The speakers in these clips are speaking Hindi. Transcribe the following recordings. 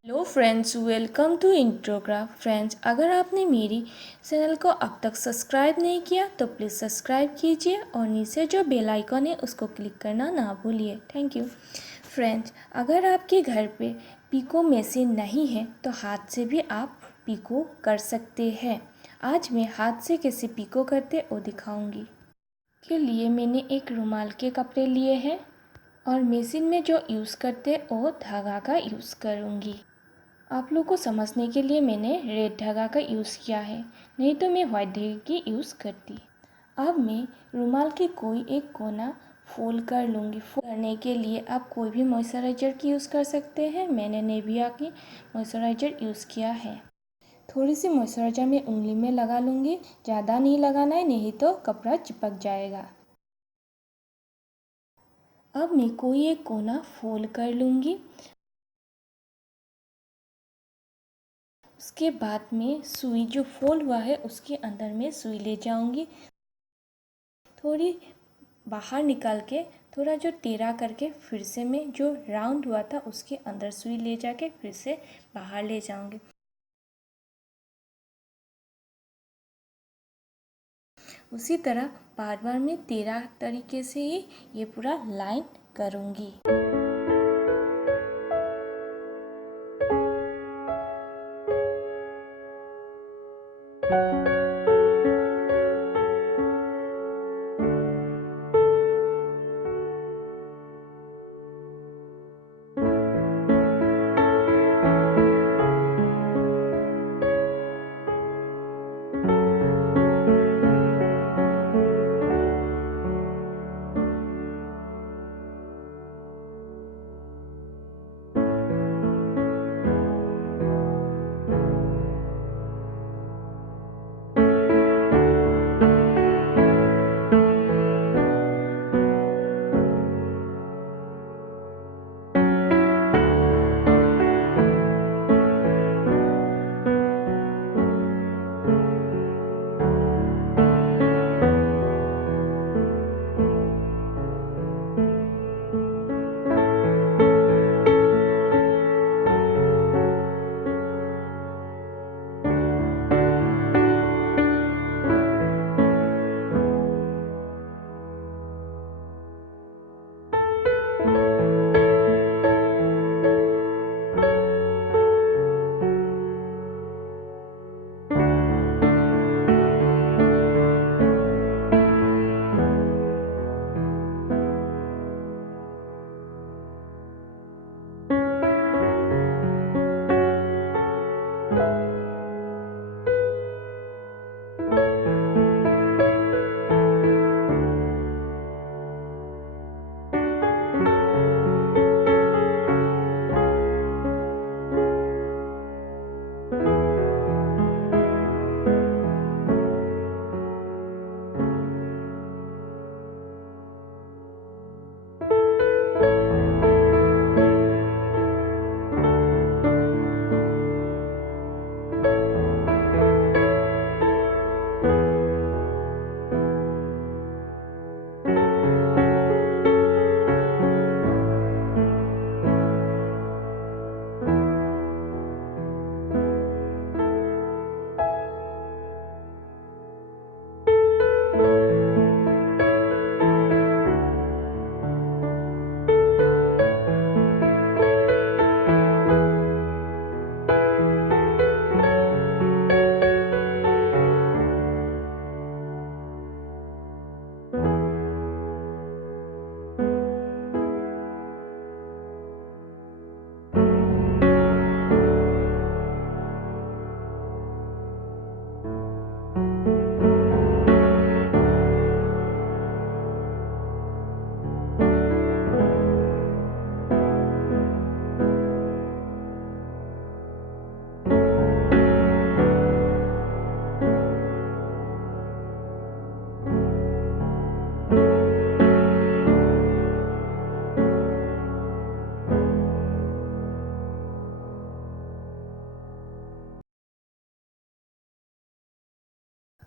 Hello friends, welcome to Introcraft. Friends, अगर आपने मेरी चैनल को अब तक सब्सक्राइब नहीं किया तो प्लीज़ सब्सक्राइब कीजिए और नीचे जो बेल आइकन है उसको क्लिक करना ना भूलिए। Thank you. फ्रेंड्स, अगर आपके घर पे पीको मशीन नहीं है तो हाथ से भी आप पीको कर सकते हैं। आज मैं हाथ से कैसे पीको करते वो दिखाऊंगी। के लिए मैंने एक रुमाल के कपड़े लिए हैं और मशीन में जो यूज़ करते वो धागा का यूज़ करूँगी। आप लोग को समझने के लिए मैंने रेड धागा का यूज़ किया है, नहीं तो मैं वाइट धागे की यूज़ करती। अब मैं रुमाल के कोई एक कोना फोल्ड कर लूँगी। फोल्ड करने के लिए आप कोई भी मॉइस्चराइज़र की यूज़ कर सकते हैं। मैंने नेविया की मॉइस्चराइज़र यूज़ किया है। थोड़ी सी मॉइस्चराइज़र मैं उंगली में लगा लूँगी, ज़्यादा नहीं लगाना है, नहीं तो कपड़ा चिपक जाएगा। अब मैं कोई एक कोना फोल्ड कर लूँगी। उसके बाद में सुई जो फोल्ड हुआ है उसके अंदर में सुई ले जाऊंगी। थोड़ी बाहर निकाल के थोड़ा जो टेढ़ा करके फिर से मैं जो राउंड हुआ था उसके अंदर सुई ले जाके फिर से बाहर ले जाऊंगी। उसी तरह बार बार मैं टेढ़ा तरीके से ही ये पूरा लाइन करूंगी।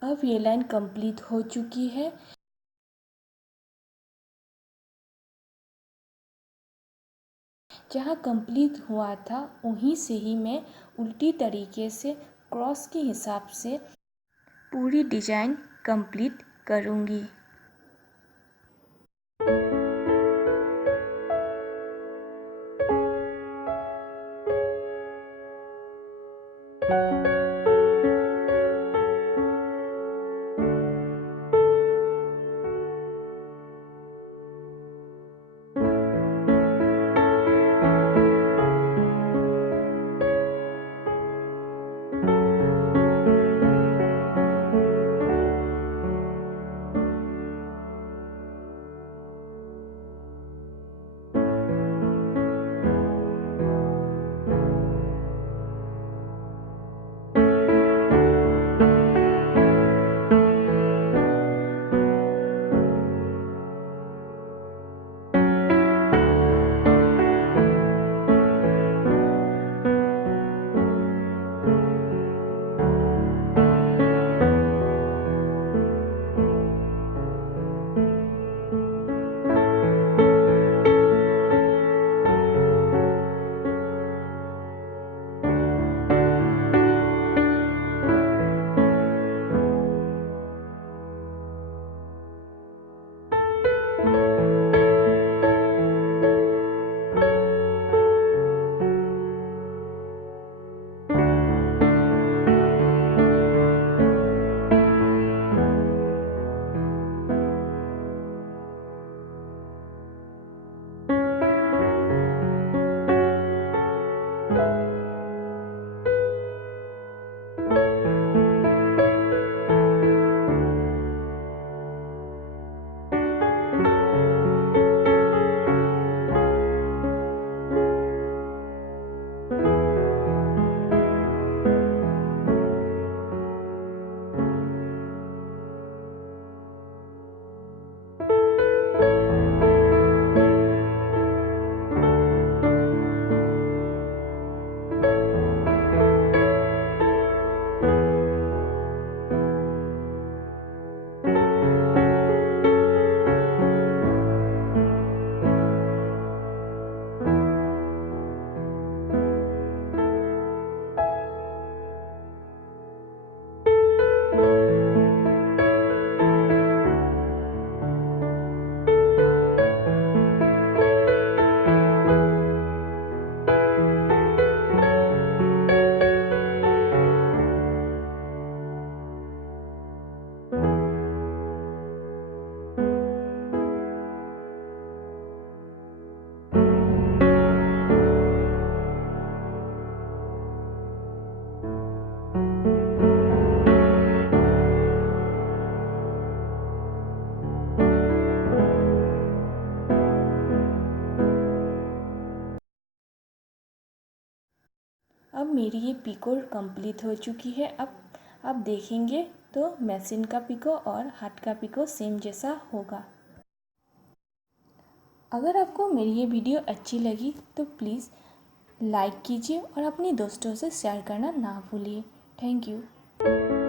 अब ये लाइन कंप्लीट हो चुकी है। जहाँ कंप्लीट हुआ था वहीं से ही मैं उल्टी तरीके से क्रॉस के हिसाब से पूरी डिज़ाइन कंप्लीट करूँगी। अब मेरी ये पिको कंप्लीट हो चुकी है। अब देखेंगे तो मशीन का पिको और हाथ का पिको सेम जैसा होगा। अगर आपको मेरी ये वीडियो अच्छी लगी तो प्लीज़ लाइक कीजिए और अपने दोस्तों से शेयर करना ना भूलिए। Thank you.